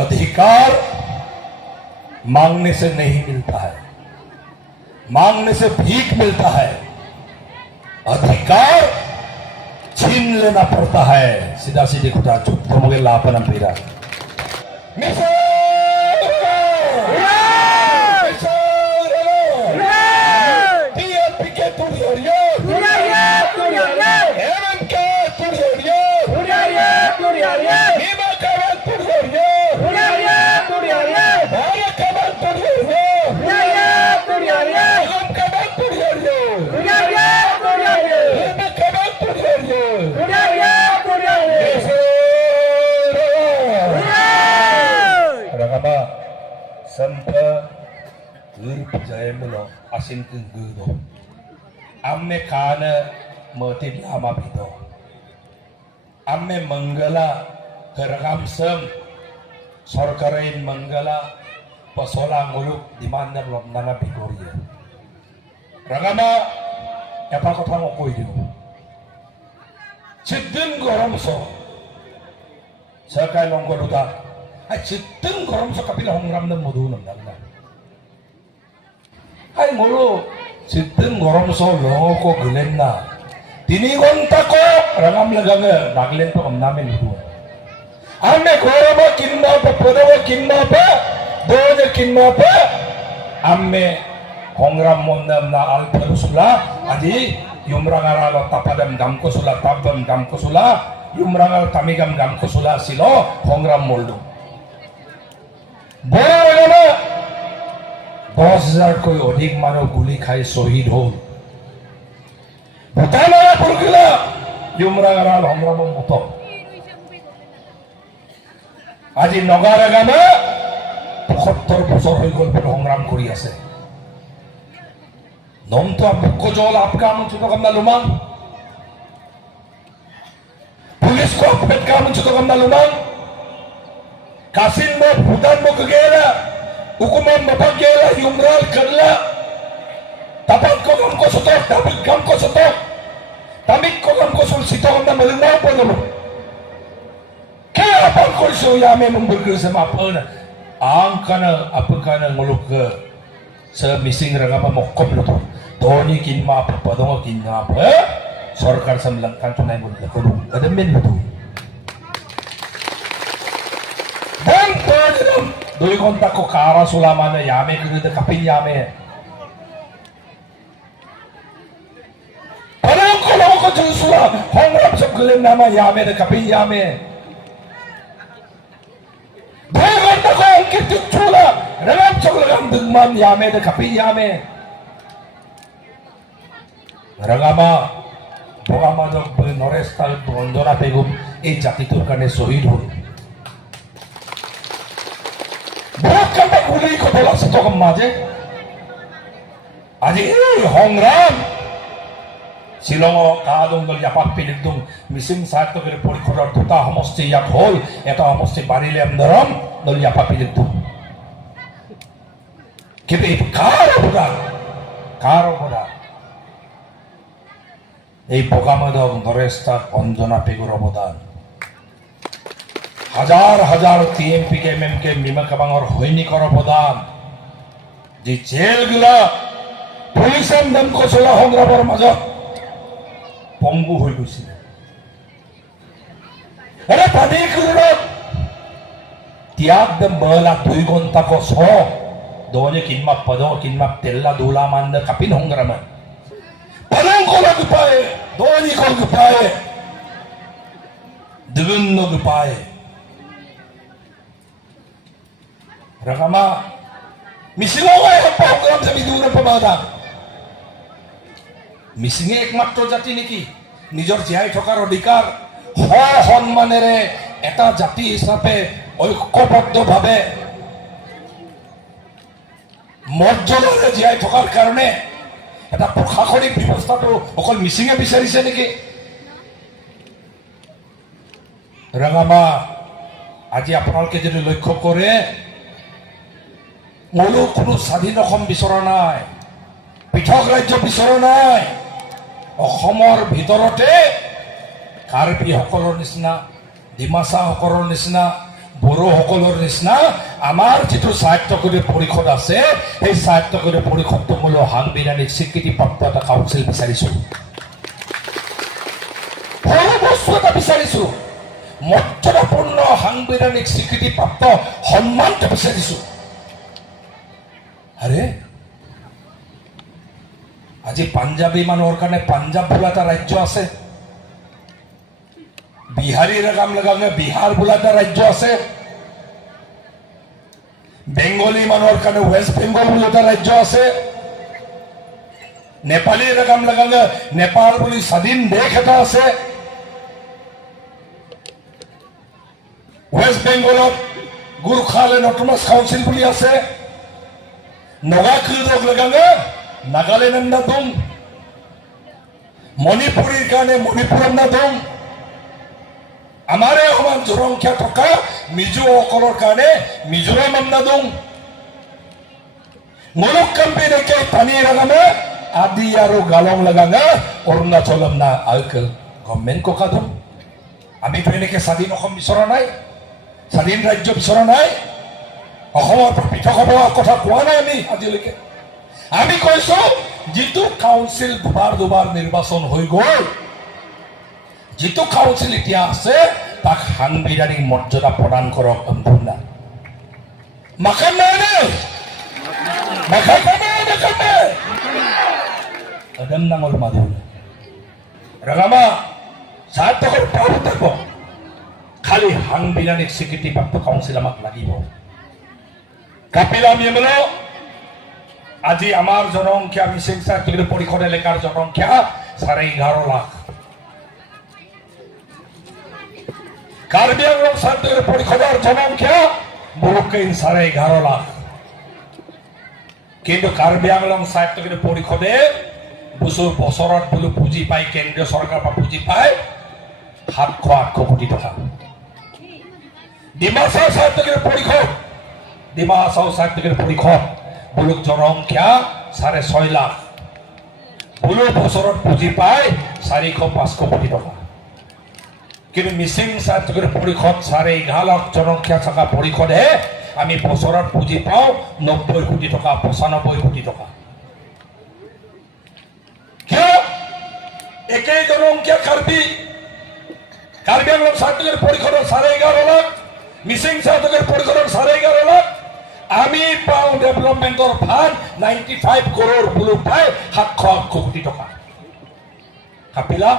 अधिकार मांगने से नहीं मिलता है, मांगने से भीख मिलता है। अधिकार छीन लेना पड़ता है। सीधा सीधी खुदा चुप तो मुझे लापन पीरा sampai berjaya asin kenggudo amme kana motif lama bito amme manggala keragam sem sorkarin manggala pasolang uluk di mana belum nana bikoria ragama apa kata mau koi itu cidden gorom so sekai nongko duta cidden gorom so kapila hongram dan modu nam nana ay mulu cidden gorom so longo ko gulen na tinigon tako ragam laganga naglen to namin modu ame goroma kinna pa podawa kinna pa doja kinna pa amme hongram mondam na alparusula adi yumrangaralo tapadam gamko sula tabam gamko sula yumrangal tamigam gamko sula silo hongram moldu বড় 10,000 कोई अधिक मानव गुली खाए शहीद हो भूटान पुरकिला युमरागाराल हमराम मत আজি নগাৰাগামে ৭৫ বছৰ হৈ গ'ল বড় সংগ্ৰাম কৰি আছে নমতো বুকো জল আপকাম চুটো কামনা লুমান পুলিস को पेट काम चुतो कामना लुमान कासिन में भूटान में गेला hukuman bapak gela yumral kerla tapat ko gam ko sotok tapat gam ko sotok tamik ko gam ko sul sitok na malinaw pa naman kaya apang ko so yame memburger sa mapana ang kana apakana nguluk ke sa missing ragapa mokom luto toni kinma papadong kinma pa sarkar sa melangkan tunay mo na kulong adamin luto bang padalam Doi kontak ko kara sulamana yame kuda kapin yame. Parang ko lang ko jusula hongrap sa kulen nama yame de kapin yame. Doi kontak ko angkit jusula ragam sa kulang dugman yame de kapin yame. Ragama bogama dog norestal bondora pegum e jati turkane sohid hul. Bukan tak boleh kau tolak satu kemaje. Aji hongram silongo kadung dol yapak pilik dung misim saat tu kira puri korar tuta homosti yak hol eta homosti barile amdaram dol yapak pilik dung. Kita itu karo boda. Ei pogama dog noresta onjona peguro bodan. हजार TMP के MMK मिमा कबांगर होइनी करो प्रदान जी jail गुला पुलिसम दम को सोला সংগ্ৰামৰ মাজত পঙ্গু হৈ গৈছিল আরে পানি কুলত ত্যাগ দম বলা 2 ঘন্টা কো সো দোনে কিনমা পদো কিনমা তেল্লা দুলা মান্দ কাপিন সংগ্ৰাম পালং কোলা গুপায়ে দোনি কোল গুপায়ে দুগুন্ন গুপায়ে Ragama misilaway ang program sa bidura pamada মিচিঙে একমাত্ৰ জাতি নেকি নিজৰ জীয়াই থকাৰ অধিকাৰ সন্মানেৰে এটা জাতি হিচাপে ঐক্যবদ্ধভাৱে মৰ্যাদাৰে জীয়াই থকাৰ কাৰণে এটা প্ৰশাসনিক ব্যৱস্থাটো অকল মিচিঙে বিচাৰিছে নেকি ৰঙামা আজি আপোনালোকে যদি লক্ষ্য কৰে মূল কোনো স্বাধীন অসম বিচৰা নাই পৃথক ৰাজ্য বিচৰা নাই অসমৰ ভিতৰতে কাৰ্বি সকলৰ নিচিনা ডিমাচা সকলৰ নিচিনা বড়োসকলৰ নিচিনা আমাৰ যিটো স্বায়ত্তশাসিত পৰিষদ আছে সেই স্বায়ত্তশাসিত পৰিষদটো মূল সাংবিধানিক স্বীকৃতিপ্ৰাপ্ত এটা কাউন্সিল বিচাৰিছো সৰু বস্তু এটা বিচাৰিছো মৰ্যাদাপূৰ্ণ সাংবিধানিক স্বীকৃতিপ্ৰাপ্ত সন্মানটো বিচাৰিছো আৰে আজি পাঞ্জাবী মানুহৰ কাৰণে পাঞ্জাব বোলা এটা ৰাজ্য আছে বিহাৰীৰ কাম লগালে বিহাৰ বোলা এটা ৰাজ্য আছে বেংগলী মানুহৰ কাৰণে ৱেষ্ট বেংগল বুলি এটা ৰাজ্য আছে নেপালীৰ কাম লগালে নেপাল বুলি স্বাধীন দেশ এটা আছে ৱেষ্ট বেংগলত গোৰ্খালেণ্ড অট'নমাছ কাউন্সিল বুলি আছে নগাখিলক লগালে নাগালেণ্ড নাম মণিপুৰীৰ কাৰণে মণিপুৰৰ নাম আমাৰে সমান জনসংখ্যা থকা মিজোসকলৰ কাৰণে মিজোৰাম নাম মুলুক কাম্পিনেকে পানী লাগানে আদি আৰু গালং লাগানে অৰুণাচলম না আইকেল গভৰ্ণমেণ্ট ককাদম আমিতো এনেকে স্বাধীন অসম বিচৰা নাই স্বাধীন ৰাজ্য বিচৰা নাই অসমৰ পৃথক হ'বৰ কথা কোৱা নাই আমি আজিলৈকে আমি কৈছো যিটো কাউন্সিল দুবাৰ নিৰ্বাচন হৈ গ'ল যিটো কাউন্সিল এতিয়া আছে তাক সাংবিধানিক মৰ্যাদা প্ৰদান কৰক সম্পূৰ্ণ মাখান নাই একদম ডাঙৰ মাধুৰ ৰঙামা স্বায়ত্তশাসিত পাব থাকব খালি সাংবিধানিক স্বীকৃতিপ্ৰাপ্ত কাউন্সিল আমাক লাগিব কাপিলা মিয়েমল আজি আমাৰ জনসংখ্যা মিচিং স্বায়ত্তশাসিত পৰিষদ এলেকাৰ জনসংখ্যা 11.5 লাখ কাৰ্বি আংলং স্বায়ত্তশাসিত পৰিষদৰ জনসংখ্যা মুলুকেই 11.5 লাখ কিন্তু কাৰ্বি আংলং স্বায়ত্তশাসিত পৰিষদে বছৰত বোলো পুঁজি পায় কেন্দ্ৰীয় চৰকাৰৰ পৰা পুঁজি পায় 700-800 কোটি টকা ডিমা হাছাও স্বায়ত্তশাসিত পৰিষদ মুলুক জনসংখ্যা 6.5 লাখ বোলো বছৰত পুঁজি পায় 400-500 কোটি টকা কিন্তু মিচিং স্বায়ত্তশাসিত পৰিষদ 11.5 লাখ জনসংখ্যা থকা পৰিষদে আমি বছৰত পুঁজি পাওঁ 90 কোটি টকা 95 কোটি টকা কিয় একেই জনসংখ্যা কাৰ্বি আংলং স্বায়ত্তশাসিত পৰিষদৰ 11.5 লাখ মিচিং স্বায়ত্তশাসিত পৰিষদৰ 11.5 লাখ আমি পাওঁ ডেভেলপমেণ্টৰ ফাণ্ড 95 কৰোৰ বোলো পায় 700 কোটি টকা কাপিলা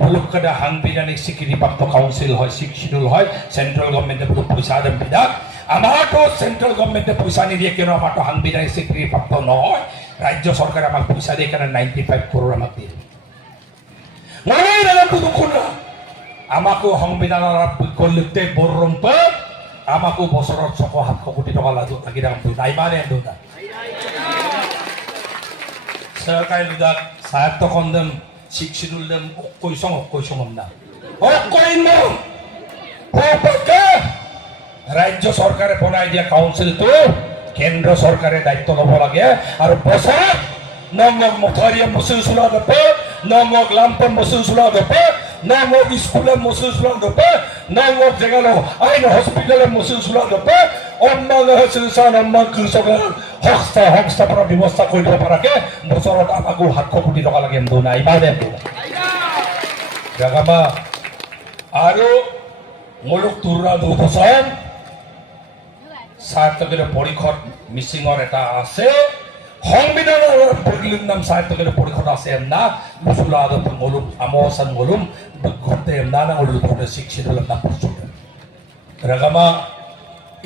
মুলুককেইটা সাংবিধানিক স্বীকৃতিপ্ৰাপ্ত কাউন্সিল হয় শিডিউল হয় চেণ্ট্ৰেল গভৰ্ণমেণ্টে বোলো পইচা দিম বিধাক আমাৰতো চেণ্ট্ৰেল গভৰ্ণমেণ্টে পইচা নিদিয়ে কিয়নো আমাৰতো সাংবিধানিক স্বীকৃতিপ্ৰাপ্ত নহয় ৰাজ্য চৰকাৰে আমাক পইচা দিয়ে কাৰণে 95 কৰোৰ আমাক দিয়ে মনেই নাজানো দুখোন আমাকো সংবিধানৰ কলিতে বৰৰম্প আমাকো বছৰত 600-700 কোটি টকা লাগি থাকোঁ নাইমানে দুটা চৰকাৰী দুটাক স্বায়ত্ত খণ্ডম শিডিউল দেম কৈছং না ৰাজ্য চৰকাৰে বনাই দিয়া কাউন্সিলটো কেন্দ্ৰ চৰকাৰে দায়িত্ব ল'ব লাগে আৰু বছৰত নংগক মথাৰিয়া মচুল চোলা দপে নংগক লাম্পন মচুল চোলা দপে নংগক স্কুলে মচুল চোলা দপে নংগক জেগালো আইন হস্পিটেলে মচুল চোলা দপে অম্মাগ চিকিৎসা নম্মাগ কৃষকৰ সংস্থাপনৰ ব্যৱস্থা কৰি দিব পৰাকে বছৰত আমাকো 700 কোটি টকা লাগে নাই ইমানে জাগামা আৰু মুলুক তুৰা 2 বছৰ স্বায়ত্তশাসিত পৰিষদ মিচিঙৰ এটা আছে সংবিধানৰ পৰিলিৰ নাম স্বায়ত্তশাসিত পৰিষদ আছে না মুসুলা আদত মুলুক আমোসান মুলুম ঘটে না না মুলুক ঘটে শিক্ষিত না প্রস্তুত রাগামা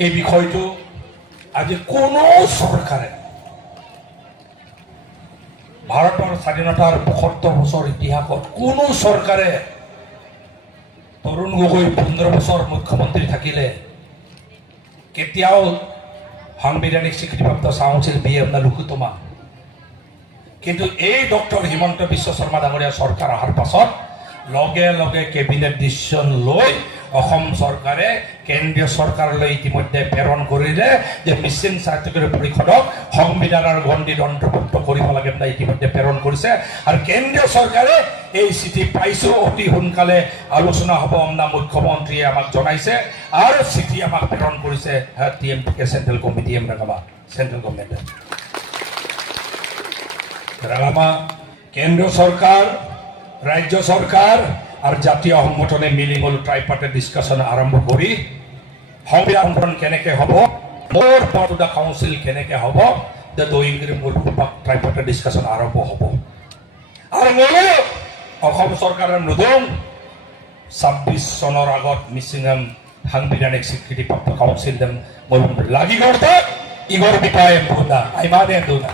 এই বিষয়টো আজি কোনো সরকারে ভারতের স্বাধীনতার ৭৫ বছর ইতিহাসত কোনো সরকারে তরুণ গগৈ 15 বছর মুখ্যমন্ত্রী থাকিলে কেতিয়াও সাংবিধানিক স্বীকৃতিপ্ৰাপ্ত কাউন্সিল বিএম না লুকুতমা কিন্তু এই ডক্টৰ হিমন্ত বিশ্ব শৰ্মা ডাঙৰীয়া চৰকাৰ অহাৰ পাছত লগে লগে কেবিনেট ডিচিশন লৈ অসম চৰকাৰে কেন্দ্ৰীয় চৰকাৰলৈ ইতিমধ্যে প্ৰেৰণ কৰিলে যে মিছিং চাৰ্টিফিকেট পৰিষদক সংবিধানৰ গণ্ডিত অন্তৰ্ভুক্ত কৰিব লাগে বুলি ইতিমধ্যে প্ৰেৰণ কৰিছে আৰু কেন্দ্ৰীয় চৰকাৰে এই চিঠি পাইছো অতি সোনকালে আলোচনা হ'ব অমনা মুখ্যমন্ত্ৰীয়ে আমাক জনাইছে আৰু চিঠি আমাক প্ৰেৰণ কৰিছে টিএমপিকে চেন্ট্ৰেল কমিটি এমৰাগামা চেন্ট্ৰেল গভৰ্ণমেণ্টে ৰাগামা কেন্দ্ৰীয় চৰকাৰ ৰাজ্য চৰকাৰ আৰু জাতীয় সংগঠনে মিলি গ'ল ট্ৰাইপাৰ্টাইট ডিছকাশ্যন আৰম্ভ কৰি সংবিধান সংশোধন কেনেকৈ হ'ব মোৰ পাৰ্ট অফ দ্য কাউন্সিল কেনেকৈ হ'ব যে দৈংগিৰি মোৰ ট্ৰাইপাৰ্টাইট ডিছকাশ্যন আৰম্ভ হ'ব আৰু মোৰো অসম চৰকাৰৰ নুদুং ২৬ চনৰ আগত মিচিঙাম সাংবিধানিক স্বীকৃতিপ্ৰাপ্ত কাউন্সিল মোৰ লাগি গ'ল ইগৰ বিপায় এমপুনা আইমানে এমপুনা